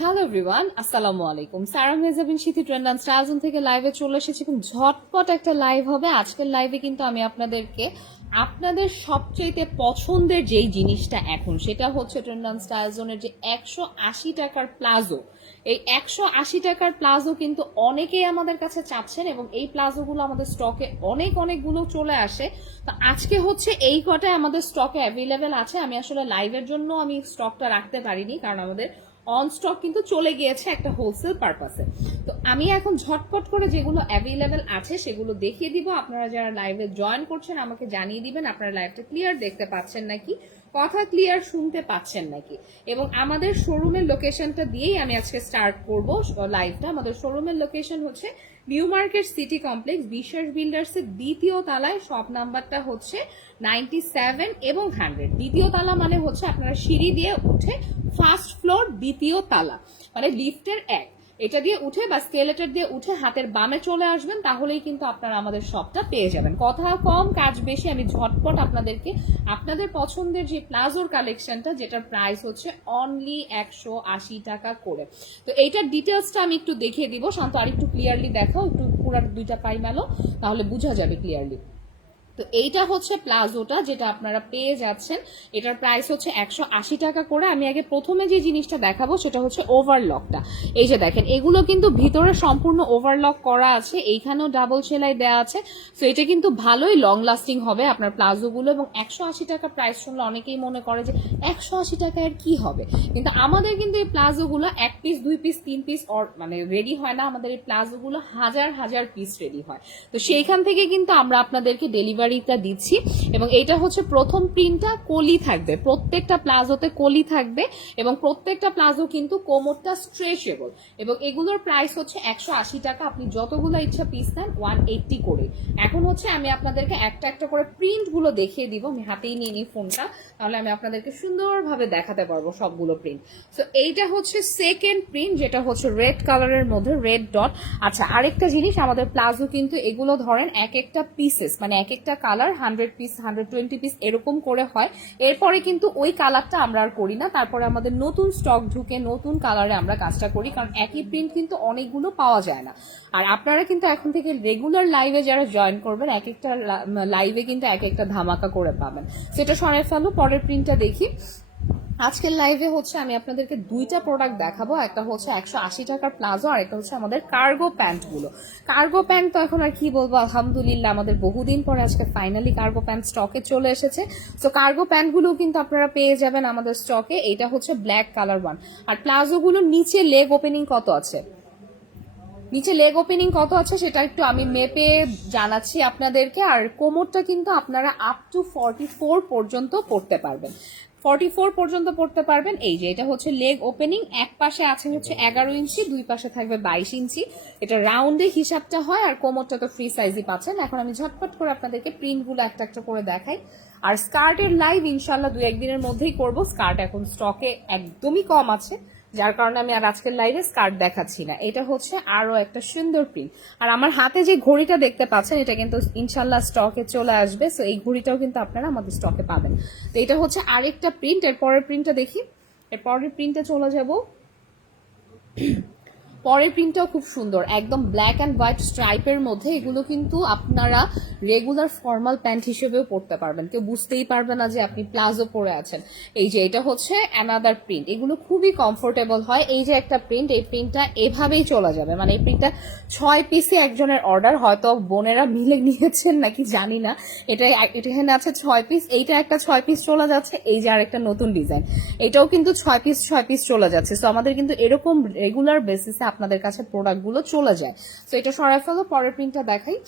Hello everyone আসসালামু আলাইকুম সারা Mehazabien Shetty trend and স্টাইলজন থেকে লাইভে চলে এসেছি। খুব ঝটপট একটা লাইভ হবে। আজকের লাইভে কিন্তু আমি আপনাদেরকে আপনাদের সবচাইতে পছন্দের যেই জিনিসটা এখন, সেটা হচ্ছে ট্রেন্ড অ্যান্ড স্টাইলজনের যে একশো আশি টাকার প্লাজো। এই একশো আশি টাকার প্লাজো কিন্তু অনেকেই আমাদের কাছে চাচ্ছেন এবং এই প্লাজোগুলো আমাদের স্টকে অনেক অনেকগুলো চলে আসে। তো আজকে হচ্ছে এই কটায় আমাদের স্টকে অ্যাভেলেবেল আছে। আমি আসলে লাইভের জন্য আমি স্টকটা রাখতে পারিনি, কারণ আমাদের অন স্টক কিন্তু চলে গিয়েছে একটা হোলসেল পারপাসে তো আমি এখন ঝটপট করে যেগুলো অ্যাভেলেবেল আছে সেগুলো দেখিয়ে দিব। আপনারা যারা লাইভে জয়েন করছেন, আমাকে জানিয়ে দিবেন আপনারা লাইভটা ক্লিয়ার দেখতে পাচ্ছেন নাকি? কথা ক্লিয়ার শুনতে পাচ্ছেন নাকি? এবং আমাদের শোরুমের লোকেশনটা দিয়েই আমি আজকে স্টার্ট করব লাইভটা আমাদের শোরুমের লোকেশন হচ্ছে নিউ মার্কেট সিটি কমপ্লেক্স বিশ্বাস বিল্ডার্সের দ্বিতীয় তালায় শপ নাম্বারটা হচ্ছে নাইনটি সেভেন এবং হান্ড্রেড। দ্বিতীয় তালা মানে হচ্ছে আপনারা সিঁড়ি দিয়ে উঠে ফার্স্ট ফ্লোর দ্বিতীয় তালা মানে লিফটের এক। এটা দিয়ে উঠে বা স্কেলেটার দিয়ে উঠে হাতের বামে চলে আসবেন, তাহলেই কিন্তু আপনারা আমাদের সবটা পেয়ে যাবেন। কথা কম, কাজ বেশি, আমি ঝটপট আপনাদেরকে আপনাদের পছন্দের যে প্লাজোর কালেকশনটা যেটার প্রাইস হচ্ছে অনলি একশো আশি টাকা করে। তো এইটার ডিটেলসটা আমি একটু দেখিয়ে দিব। শান্ত আর একটু ক্লিয়ারলি দেখাও, একটু পুরো দুইটা পাই মেলো, তাহলে বোঝা যাবে ক্লিয়ারলি তো এইটা হচ্ছে প্লাজোটা, যেটা আপনারা পেয়ে যাচ্ছেন। এটার প্রাইস হচ্ছে একশো আশি টাকা করে। আমি আগে প্রথমে যে জিনিসটা দেখাবো, সেটা হচ্ছে ওভারলকটা এই যে দেখেন, এগুলো কিন্তু ভিতরে সম্পূর্ণ ওভারলক করা আছে। এইখানেও ডাবল সেলাই দেওয়া আছে। তো এটা কিন্তু ভালোই লং লাস্টিং হবে আপনার প্লাজোগুলো। এবং একশো আশি টাকা প্রাইস শুনলে অনেকেই মনে করে যে একশো আশি টাকায় আর কি হবে? কিন্তু আমাদের কিন্তু এই প্লাজোগুলো এক পিস দুই পিস তিন পিস মানে রেডি হয় না। আমাদের এই প্লাজোগুলো হাজার হাজার পিস রেডি হয়। তো সেইখান থেকে কিন্তু আমরা আপনাদেরকে ডেলিভারিটা দিচ্ছি এবং এটা হচ্ছে প্রথম প্রিন্টটা কলি থাকবে। প্রত্যেকটা প্লাজোতে কলি থাকবে এবং প্রত্যেকটা প্লাজো কিন্তু কোমরটা স্ট্রেচেবল এবং এগুলোর প্রাইস হচ্ছে একশো আশি টাকা। আপনি যতগুলো ইচ্ছা পিস নেন ওয়ান এইটটি করে। এখন হচ্ছে আমি আপনাদেরকে একটা একটা করে প্রিন্টগুলো দেখিয়ে দিব। আমি হাতেই নিয়ে নিই ফোনটা, তাহলে আমি আপনাদেরকে সুন্দরভাবে দেখাতে পারব সবগুলো প্রিন্ট। সো এইটা হচ্ছে সেকেন্ড প্রিন্ট যেটা হচ্ছে রেড কালারের মধ্যে রেড ডট আচ্ছা আরেকটা জিনিস, আমাদের প্লাজো কিন্তু এগুলো ধরেন এক একটা পিসেস মানে এক একটা colour hundred piece hundred twenty piece এরকম করে হয়। এরপরে কিন্তু ওই কালারটা আমরা আর করি না। তারপরে আমাদের নতুন স্টক ঢুকে নতুন কালারে আমরা কাজটা করি, কারণ একই প্রিন্ট কিন্তু অনেকগুলো পাওয়া যায় না। আর আপনারা কিন্তু এখন থেকে রেগুলার লাইভে যারা জয়েন করবেন, এক একটা লাইভে কিন্তু এক একটা ধামাকা করে পাবেন। সেটা সরাই ফেলো, পরের প্রিন্টটা দেখি। আজকের লাইভে হচ্ছে আমি আপনাদেরকে দুইটা প্রোডাক্ট দেখাবো। একটা হচ্ছে একশো আশি টাকার প্লাজো, আর একটা হচ্ছে আমাদের কার্গো প্যান্টগুলো কার্গো প্যান্ট তো এখন আর কি বলব, আলহামদুলিল্লাহ আমাদের বহুদিন পরে আজকে ফাইনালি কার্গো প্যান্ট স্টকে চলে এসেছে। তো কার্গো প্যান্টগুলো কিন্তু আপনারা পেয়ে যাবেন আমাদের স্টকে এটা হচ্ছে ব্ল্যাক কালার ওয়ান আর প্লাজোগুলো নিচে লেগ ওপেনিং কত আছে? নিচে লেগ ওপেনিং কত আছে সেটা একটু আমি মেপে জানাচ্ছি আপনাদেরকে। আর কোমরটা কিন্তু আপনারা আপ টু ফর্টি ফোর পর্যন্ত পড়তে পারবেন। ফর্টি ফোর পর্যন্ত পড়তে পারবেন। এই যে, এটা হচ্ছে লেগ ওপেনিং এক পাশে আছে হচ্ছে এগারো ইঞ্চি, দুই পাশে থাকবে বাইশ ইঞ্চি। এটা রাউন্ডে হিসাবটা হয়, আর কোমরটা তো ফ্রি সাইজই পাচ্ছেন। এখন আমি ঝটপট করে আপনাদেরকে প্রিন্টগুলো একটা একটা করে দেখাই। আর স্কার্টের লাইভ ইনশাল্লাহ দু একদিনের মধ্যেই করব। স্কার্ট এখন স্টকে একদমই কম আছে। যার কারণে আমি আর আজকের লাইভে স্কার্ট দেখাচ্ছি না। এটা হচ্ছে আরও একটা সুন্দর প্রিন্ট আর আমার হাতে যে ঘড়িটা দেখতে পাচ্ছেন, এটা কিন্তু ইনশাল্লাহ স্টকে চলে আসবে। সো এই ঘড়িটাও কিন্তু আপনারা আমাদের স্টকে পাবেন। তো, এটা হচ্ছে আরেকটা প্রিন্ট এর পরের প্রিন্টটা দেখি। এর পরের প্রিন্টে চলে যাব। পরের প্রিন্টটাও খুব সুন্দর, একদম ব্ল্যাক অ্যান্ড হোয়াইট স্ট্রাইপের মধ্যে এগুলো কিন্তু আপনারা রেগুলার ফর্মাল প্যান্ট হিসেবেও পরতে পারবেন। কেউ বুঝতেই পারবে না যে আপনি প্লাজো পরে আছেন। এই যে এটা হচ্ছে অ্যানাদার প্রিন্ট এগুলো খুবই কমফোর্টেবল হয়। এই যে একটা প্রিন্ট এই প্রিন্টটা এভাবেই চলে যাবে। মানে এই প্রিন্টটা ছয় পিসে একজনের অর্ডার হয়তো বোনেরা মিলে নিয়েছেন নাকি জানি না। এটা এটা এখানে আছে ছয় পিস এইটা একটা ছয় পিস চলে যাচ্ছে, এই যে আরেকটা নতুন ডিজাইন এটাও কিন্তু ছয় পিস ছয় পিস চলে যাচ্ছে। তো আমাদের কিন্তু এরকম রেগুলার বেসিসে আপনাদের কাছে প্রোডাক্টগুলো চলে যায়। তো এটা সরাই ফেলো পরের প্রিন্টটা দেখাই।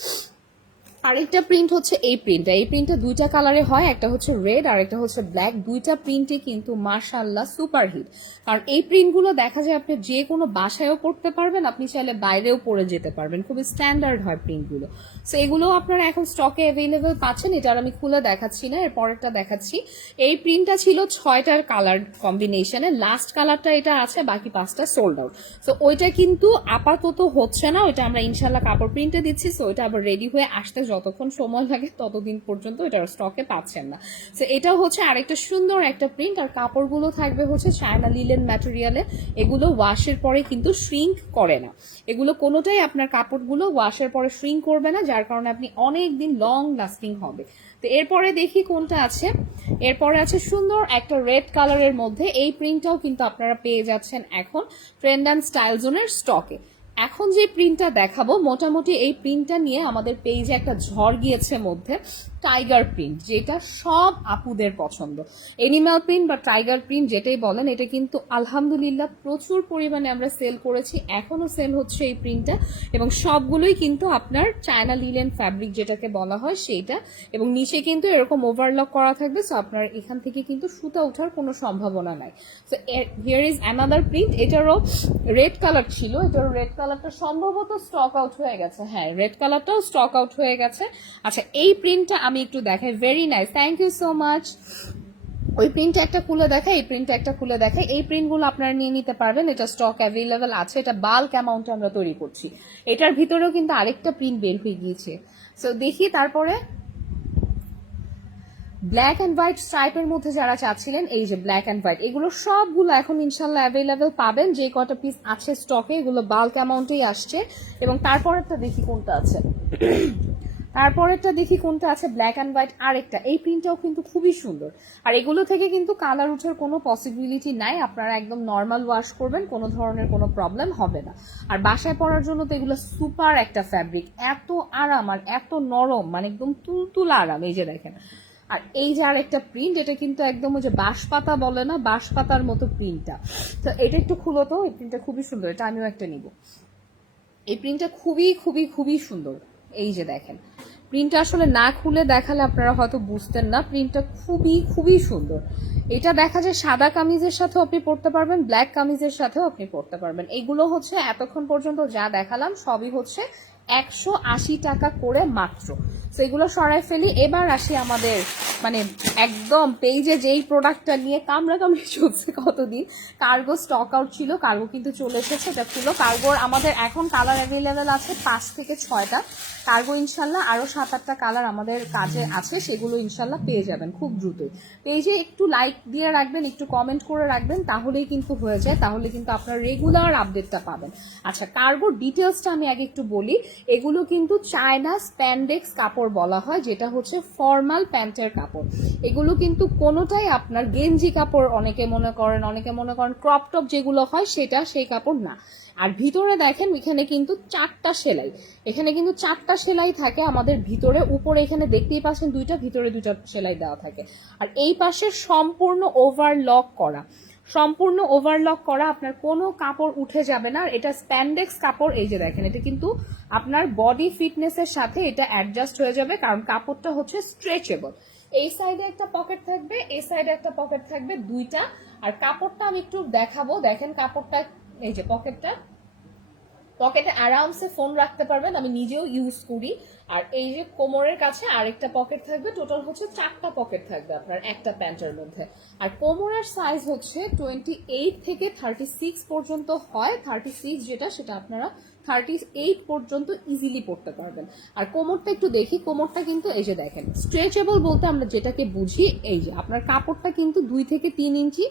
আরেকটা প্রিন্ট হচ্ছে এই প্রিন্টটা এই প্রিন্টটা দুইটা কালারে হয়, একটা হচ্ছে রেড আর একটা হচ্ছে ব্ল্যাক দুইটা প্রিন্টই কিন্তু মার্শাল্লাহ সুপার হিট কারণ এই প্রিন্টগুলো দেখা যায় আপনি যে কোনো বাসায়ও পড়তে পারবেন, আপনি চাইলে বাইরেও পরে যেতে পারবেন। খুবই স্ট্যান্ডার্ড হয় প্রিন্টগুলো সো এগুলো আপনারা এখন স্টকে অ্যাভেলেবেল পাচ্ছেন এটার আমি খুলে দেখাচ্ছি না, এর পরেরটা দেখাচ্ছি। এই প্রিন্টটা ছিল ছয়টার কালার কম্বিনেশনে লাস্ট কালারটা এটা আছে, বাকি পাঁচটা সোল্ড আউট সো ওইটা কিন্তু আপাতত হচ্ছে না, ওইটা আমরা ইনশাল্লাহ কাপড় প্রিন্টে দিচ্ছি সো ওইটা আবার রেডি হয়ে আসতে যতক্ষণ সময় লাগে ততদিন পর্যন্ত এটা স্টকে পাচ্ছেন না। তো এটাও হচ্ছে আরেকটা সুন্দর একটা প্রিন্ট আর কাপড়গুলো থাকবে হচ্ছে চায়না লিলেন ম্যাটেরিয়ালে এগুলো ওয়াশের পরে কিন্তু শ্রিঙ্ক করে না। এগুলো কোনোটাই আপনার কাপড়গুলো ওয়াশের পরে শ্রিঙ্ক করবে না, যার কারণে আপনি অনেক দিন লং লাস্টিং হবে। তো, এরপরে দেখি কোনটা আছে। এরপরে আছে সুন্দর একটা রেড কালারের মধ্যে। এই প্রিন্টটাও কিন্তু আপনারা পেয়ে যাচ্ছেন এখন ট্রেন্ড অ্যান্ড স্টাইল জোনের স্টকে এখন যে প্রিন্টটা দেখাবো মোটামুটি এই প্রিন্টটা নিয়ে আমাদের পেজে একটা ঝড় গিয়েছে মধ্যে। টাইগার প্রিন্ট যেটা সব আপুদের পছন্দ। এনিম্যাল প্রিন্ট বা টাইগার প্রিন্ট যেটাই বলেন, এটা কিন্তু আলহামদুলিল্লাহ প্রচুর পরিমাণে আমরা সেল করেছি। এখনও সেল হচ্ছে এই প্রিন্টটা এবং সবগুলোই কিন্তু আপনার চায়না লিলেন ফ্যাব্রিক যেটাকে বলা হয় সেইটা এবং নিচে কিন্তু এরকম ওভারলক করা থাকবে সো আপনার এখান থেকে কিন্তু সুতা ওঠার কোনো সম্ভাবনা নাই। So here is another print এটারও রেড কালার ছিল, এটারও রেড কালারটা সম্ভবত স্টক আউট হয়ে গেছে। হ্যাঁ রেড কালারটাও স্টক আউট হয়ে গেছে। আচ্ছা এই প্রিন্টটা আমি একটু দেখাই। Very nice thank you so much ওই প্রিন্ট একটা খুলে দেখাই, এই প্রিন্ট একটা খুলে দেখাই। এই প্রিন্টগুলো আপনারা নিয়ে নিতে পারবেন। এটা স্টক অ্যাভেলেবেল আছে। এটা বাল্ক অ্যামাউন্টে আমরা তৈরি করছি। এটার ভিতরেও কিন্তু আরেকটা প্রিন্ট বের হয়ে গিয়েছে। সো দেখি তারপরে ব্ল্যাক অ্যান্ড হোয়াইট স্ট্রাইপের মধ্যে যারা চাচ্ছিলেন, এই যে ব্ল্যাক অ্যান্ড হোয়াইট এগুলো সবগুলো এখন ইনশাল্লাহ অ্যাভেলেবেল পাবেন। যে কটা পিস আছে স্টকে এগুলো বাল্ক অ্যামাউন্টেই আসছে। এবং তারপরেরটা দেখি কোনটা আছে। তারপরেরটা দেখি কোনটা আছে ব্ল্যাক অ্যান্ড হোয়াইট আরেকটা। এই প্রিন্টটাও কিন্তু খুবই সুন্দর। আর এগুলো থেকে কিন্তু কালার উঠার কোনো পসিবিলিটি নাই। আপনারা একদম নর্মাল ওয়াশ করবেন, কোনো ধরনের কোনো প্রবলেম হবে না। আর বাসায় পরার জন্য তো এগুলো সুপার একটা ফ্যাব্রিক এত আরাম আর এত নরম মানে একদম তুলতুলা আরাম, এই যে দেখেন। আর এই যে আর একটা প্রিন্ট এটা কিন্তু একদম ওই যে বাঁশপাতা বলে না, বাঁশপাতার মতো প্রিন্টটা তো এটা একটু খুলো তো, এই প্রিন্টটা খুবই সুন্দর, এটা আমিও একটা নিব। এই প্রিন্টটা খুবই খুবই খুবই সুন্দর। এই যে দেখেন। প্রিন্টটা আসলে না খুলে দেখালে আপনারা হয়তো বুঝতেন না। প্রিন্টটা খুবই খুবই সুন্দর। এটা দেখা যায় সাদা কামিজের সাথেও আপনি পড়তে পারবেন ব্ল্যাক কামিজের সাথেও আপনি পড়তে পারবেন। এগুলো হচ্ছে এতক্ষণ পর্যন্ত যা দেখালাম, সবই হচ্ছে একশো আশি টাকা করে মাত্র। তো এগুলো সরাই ফেলি। এবার আসি আমাদের মানে একদম পেজে যেই প্রোডাক্টটা নিয়ে কামড়া কামড়ি চলছে কতদিন কার্গো স্টক আউট ছিল কার্গো কিন্তু চলে এসেছে, এটা খুলো। কার্গোর আমাদের এখন কালার অ্যাভেলেবেল আছে পাঁচ থেকে ছয়টা। কার্গো ইনশাল্লাহ আরও সাত আটটা কালার আমাদের কাজে আছে, সেগুলো ইনশাল্লাহ পেয়ে যাবেন খুব দ্রুতই। পেজে একটু লাইক দিয়ে রাখবেন, একটু কমেন্ট করে রাখবেন, তাহলেই কিন্তু হয়ে যায়, তাহলে কিন্তু আপনার রেগুলার আপডেটটা পাবেন। আচ্ছা কার্গোর ডিটেলসটা আমি আগে একটু বলি। এগুলো কিন্তু চায়না স্প্যান্ডেক্স কাপড় বলা হয়, যেটা হচ্ছে ফর্মাল প্যান্টের কাপড়। এগুলো কিন্তু কোনোটাই আপনার গেঞ্জি কাপড় অনেকে মনে করেন, অনেকে মনে করেন ক্রপ টপ যেগুলো হয় সেটা সেই কাপড় না। আর ভিতরে দেখেন এখানে কিন্তু চারটা সেলাই। এখানে কিন্তু চারটা সেলাই থাকে আমাদের ভিতরে, উপরে এখানে দেখতেই পাচ্ছেন দুইটা, ভিতরে দুইটা সেলাই দেওয়া থাকে। আর এই পাশে সম্পূর্ণ ওভারলক করা। সম্পূর্ণ ওভারলক করা, আপনার কোনো কাপড় উঠে যাবে না। এটা স্প্যান্ডেক্স কাপড়, এই যে দেখেন, এটা কিন্তু আপনার বডি ফিটনেসের সাথে এটা অ্যাডজাস্ট হয়ে যাবে, কারণ কাপড়টা হচ্ছে স্ট্রেচেবল এই সাইডে একটা পকেট থাকবে, এই সাইডে একটা পকেট থাকবে, দুইটা। আর কাপড়টা আমি একটু দেখাবো। দেখেন কাপড়টা, এই যে পকেটটা পকেটে আরামসে ফোন রাখতে পারবেন, আমি নিজেও ইউজ করি। আর এই যে কোমরের কাছে আরেকটা পকেট থাকবে টোটাল হচ্ছে চারটা পকেট থাকবে আপনার, একটা প্যান্টের মধ্যে। আর কোমরের সাইজ হচ্ছে টোয়েন্টি এইট থেকে থার্টি সিক্স পর্যন্ত হয় থার্টি সিক্স যেটা, সেটা আপনারা থার্টি এইট পর্যন্ত ইজিলি পড়তে পারবেন। আর কোমরটা একটু দেখি, কোমরটা কিন্তু এই যে দেখেন স্ট্রেচেবল বলতে আমরা যেটাকে বুঝি, এই যে আপনার কাপড়টা কিন্তু দুই থেকে তিন ইঞ্চি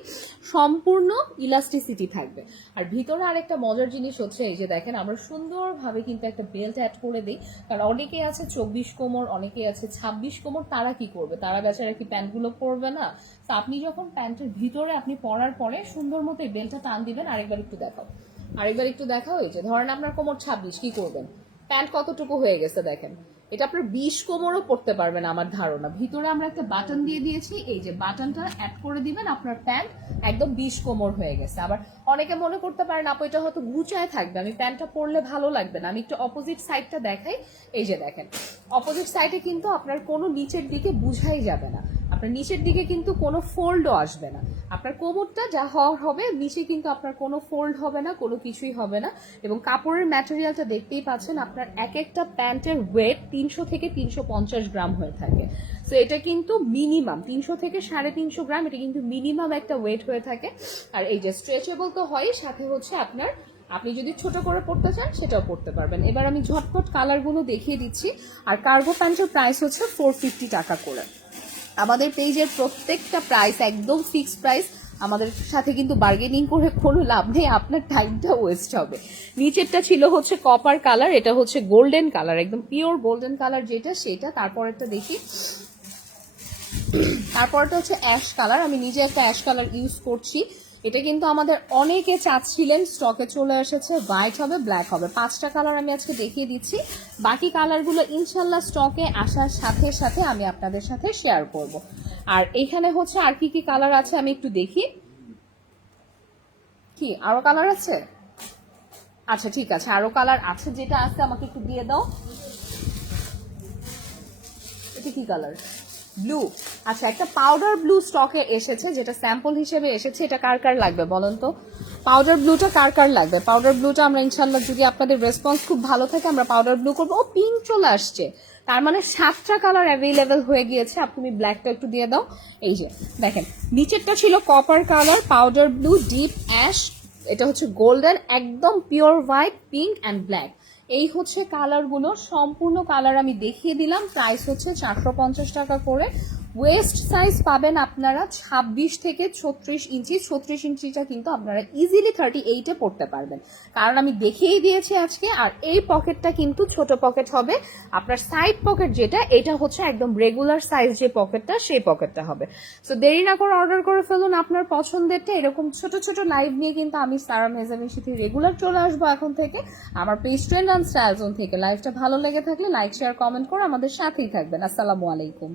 সম্পূর্ণ ইলাস্টিসিটি থাকবে। আর ভিতরে আরেকটা মজার জিনিস হচ্ছে, এই যে দেখেন, আমরা সুন্দরভাবে কিন্তু একটা বেল্ট অ্যাড করে দিই। কারণ অনেকে আছে চব্বিশ কোমর অনেকে আছে ছাব্বিশ কোমর, তারা কি করবে? তারা বেচারা কি প্যান্টগুলো পরবে না? তো আপনি যখন প্যান্টের ভিতরে আপনি পরার পরে সুন্দর মতো এই বেল্টটা টান দিবেন, আরেকবার একটু দেখাও। আরেকবার একটু দেখা হয়েছে। ধরেন আপনার কোমর ছাব্বিশ, কি করবেন? প্যান্ট কতটুকু হয়ে গেছে দেখেন। এটা আপনার বিশ কোমরও পড়তে পারবেন আমার ধারণা। ভিতরে আমরা একটা বাটন দিয়ে দিয়েছি, এই যে বাটনটা অ্যাড করে দিবেন আপনার প্যান্ট, একদম বিশ কোমর হয়ে গেছে। আবার অনেকে মনে করতে পারেন, আপু, এটা হয়তো গুচায় থাকবে, আমি প্যান্টটা পরলে ভালো লাগবে না। আমি একটু অপোজিট সাইডটা দেখাই। এই যে দেখেন অপোজিট সাইডে কিন্তু আপনার কোনো নিচের দিকে বুঝাই যাবে না। আপনার নিচের দিকে কিন্তু কোনো ফোল্ডও আসবে না। আপনার কোমরটা যা হওয়ার হবে, নিচে কিন্তু আপনার কোনো ফোল্ড হবে না, কোনো কিছুই হবে না। এবং কাপড়ের ম্যাটেরিয়ালটা দেখতেই পাচ্ছেন, আপনার এক একটা প্যান্টের ওয়েট তিনশো থেকে তিনশো পঞ্চাশ গ্রাম হয়ে থাকে। সো এটা কিন্তু মিনিমাম তিনশো থেকে সাড়ে তিনশো গ্রাম, এটা কিন্তু মিনিমাম একটা ওয়েট হয়ে থাকে। আর এই যে স্ট্রেচেবল তো হয় সাথে হচ্ছে আপনার, আপনি যদি ছোট করে পড়তে চান, সেটাও পড়তে পারবেন। এবার আমি ঝটপট কালারগুলো দেখিয়ে দিচ্ছি। আর কার্গো প্যান্টের প্রাইস হচ্ছে ফোর ফিফটি টাকা করে। আমাদের পেজের প্রত্যেকটা প্রাইস একদম ফিক্সড প্রাইস আমাদের সাথে কিন্তু বার্গেনিং করে কোনো লাভ নেই, আপনার টাইমটা ওয়েস্ট হবে। নিচেরটা ছিল হচ্ছে কপার কালার এটা হচ্ছে গোল্ডেন কালার একদম পিওর গোল্ডেন কালার যেটা, সেটা তারপর একটা দেখি। তারপরটা হচ্ছে অ্যাশ কালার আমি নিজে একটা অ্যাশ কালার ইউজ করছি। এটা কিন্তু আমাদের অনেকে চাচ্ছিলেন স্টকে চলে এসেছে হোয়াইট হবে ব্ল্যাক হবে। পাঁচটা কালার আমি আজকে দেখিয়ে দিচ্ছি। বাকি কালারগুলো ইনশাল্লাহ স্টকে আসার সাথে সাথে আমি আপনাদের সাথে শেয়ার করব। আর এখানে হচ্ছে আর কি কি কালার আছে আমি একটু দেখি। কি, আরও কালার আছে? আচ্ছা ঠিক আছে, আরও কালার আছে যেটা আছে আমাকে একটু দিয়ে দাও। এটা কি কালার ব্লু আচ্ছা একটা পাউডার ব্লু স্টকে এসেছে, যেটা স্যাম্পল হিসেবে এসেছে, এটা কার কার লাগবে বলুন তো? পাউডার ব্লুটা কার কার লাগবে? পাউডার ব্লুটা আমরা ইনশাল্লাহ যদি আপনাদের রেসপন্স খুব ভালো থাকে, আমরা পাউডার ব্লু করব। ও পিঙ্ক চলে আসছে। তার মানে সাতটা কালার অ্যাভেলেবেল হয়ে গিয়েছে। আপনি ব্ল্যাকটা একটু দিয়ে দাও। এই যে, দেখেন, নিচেরটা ছিল copper colour powder blue deep ash এটা হচ্ছে গোল্ডেন একদম pure white pink and black এই হচ্ছে কালারগুলো সম্পূর্ণ কালার আমি দেখিয়ে দিলাম। প্রাইস হচ্ছে চারশো পঞ্চাশ টাকা করে। ওয়েস্ট সাইজ পাবেন আপনারা ছাব্বিশ থেকে ছত্রিশ ইঞ্চি। ছত্রিশ ইঞ্চিটা কিন্তু আপনারা ইজিলি থার্টি এইটে পড়তে পারবেন। কারণ আমি দেখিয়েই দিয়েছি আজকে, আর এই পকেটটা কিন্তু ছোট পকেট হবে। আপনার সাইড পকেট যেটা, এটা হচ্ছে একদম রেগুলার সাইজ যে পকেটটা, সেই পকেটটা হবে। সো দেরি না করে অর্ডার করে ফেলুন আপনার পছন্দেরটা। এরকম ছোট ছোট লাইভ নিয়ে কিন্তু আমি সারা মেজামিন সাথে রেগুলার চলে আসব এখন থেকে। আমার page trend and style zone থেকে। লাইভটা ভালো লেগে থাকলে লাইক শেয়ার কমেন্ট করে আমাদের সাথেই থাকবেন। আসসালামু আলাইকুম।